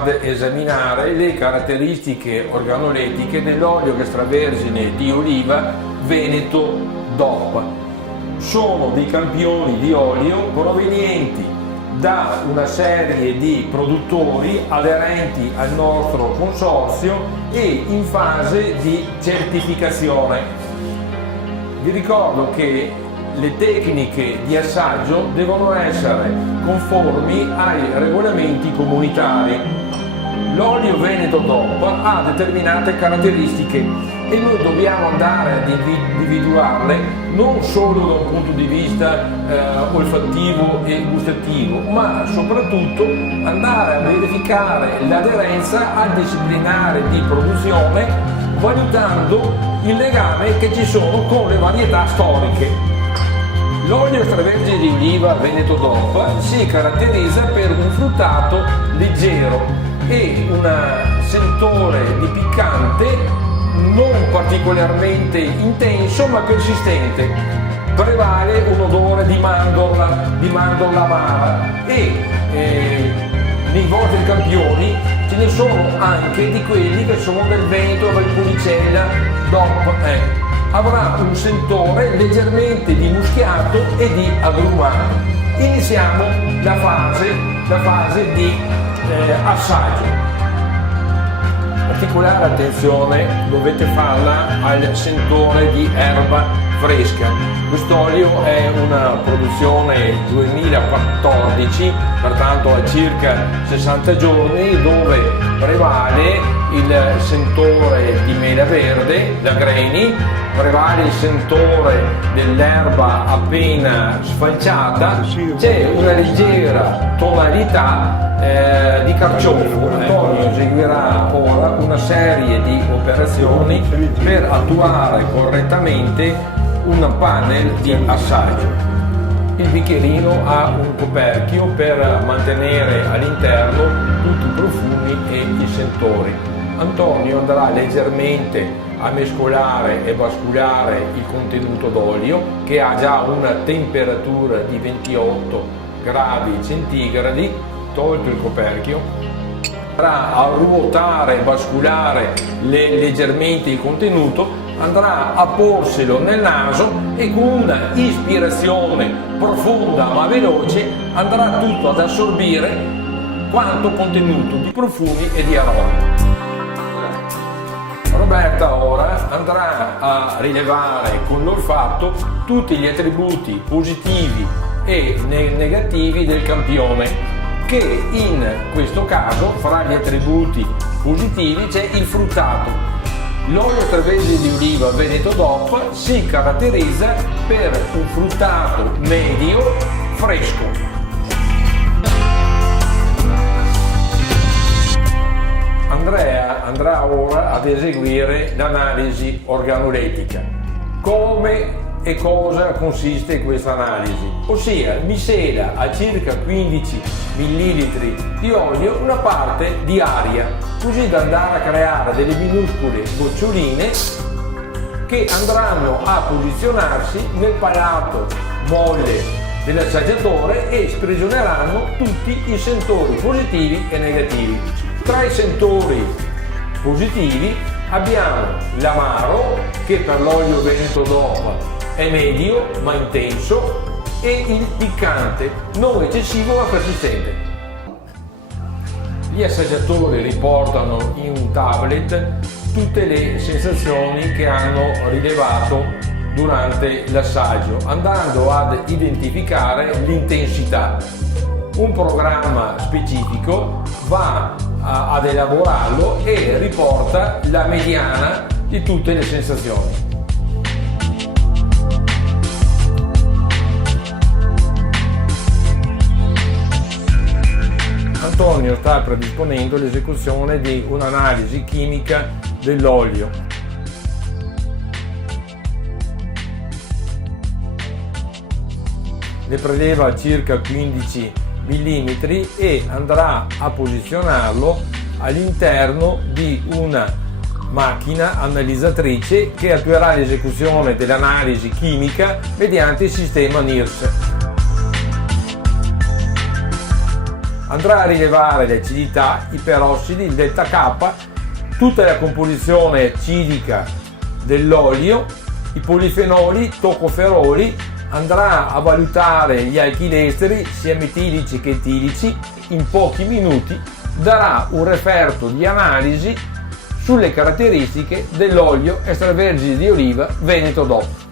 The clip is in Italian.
ad esaminare le caratteristiche organolettiche dell'olio extravergine di oliva Veneto DOP. Sono dei campioni di olio provenienti da una serie di produttori aderenti al nostro consorzio e in fase di certificazione. Vi ricordo che le tecniche di assaggio devono essere conformi ai regolamenti comunitari. L'olio Veneto DOP ha determinate caratteristiche e noi dobbiamo andare ad individuarle non solo da un punto di vista olfattivo e gustativo, ma soprattutto andare a verificare l'aderenza al disciplinare di produzione, valutando il legame che ci sono con le varietà storiche. L'olio extravergine di oliva Veneto DOP si caratterizza per un fruttato leggero e un sentore di piccante non particolarmente intenso ma persistente. Prevale un odore di mandorla amara e nei vostri campioni ce ne sono anche di quelli che sono del Veneto, Valpolicella DOP. Avrà un sentore leggermente di muschiato e di agrumato. Iniziamo la fase di assaggio. Particolare attenzione dovete farla al sentore di erba fresca. Quest'olio è una produzione 2014, pertanto a circa 60 giorni, dove prevale il sentore di mela verde da greni, prevale il sentore dell'erba appena sfalciata, c'è una leggera tonalità di carciofo. Antonio eseguirà ora una serie di operazioni per attuare correttamente un panel di assaggio. Il bicchierino ha un coperchio per mantenere all'interno tutti i profumi e i sentori. Antonio andrà leggermente a mescolare e basculare il contenuto d'olio, che ha già una temperatura di 28 gradi centigradi, tolto il coperchio. Andrà a ruotare e basculare leggermente il contenuto, andrà a porselo nel naso e con una ispirazione profonda ma veloce andrà tutto ad assorbire quanto contenuto di profumi e di aromi. Roberta ora andrà a rilevare con l'olfatto tutti gli attributi positivi e negativi del campione, che in questo caso fra gli attributi positivi c'è il fruttato. L'olio extravergine di oliva Veneto DOP si caratterizza per un fruttato medio fresco. Andrea andrà ora ad eseguire l'analisi organolettica. Come e cosa consiste questa analisi? Ossia, miscela a circa 15 ml di olio una parte di aria, così da andare a creare delle minuscole goccioline che andranno a posizionarsi nel palato molle dell'assaggiatore e sprigioneranno tutti i sentori positivi e negativi. Tra i sentori positivi abbiamo l'amaro, che per l'olio Veneto DOP è medio ma intenso, e il piccante, non eccessivo ma persistente. Gli assaggiatori riportano in un tablet tutte le sensazioni che hanno rilevato durante l'assaggio, andando ad identificare l'intensità. Un programma specifico va ad elaborarlo e riporta la mediana di tutte le sensazioni. Antonio sta predisponendo l'esecuzione di un'analisi chimica dell'olio. Ne preleva circa 15 mm e andrà a posizionarlo all'interno di una macchina analizzatrice che attuerà l'esecuzione dell'analisi chimica mediante il sistema NIRS. andrà a rilevare le acidità, i perossidi, il delta K, tutta la composizione acidica dell'olio, i polifenoli, tocoferoli, andrà a valutare gli alchili esteri sia metilici che etilici. In pochi minuti darà un referto di analisi sulle caratteristiche dell'olio extravergine di oliva Veneto DOP.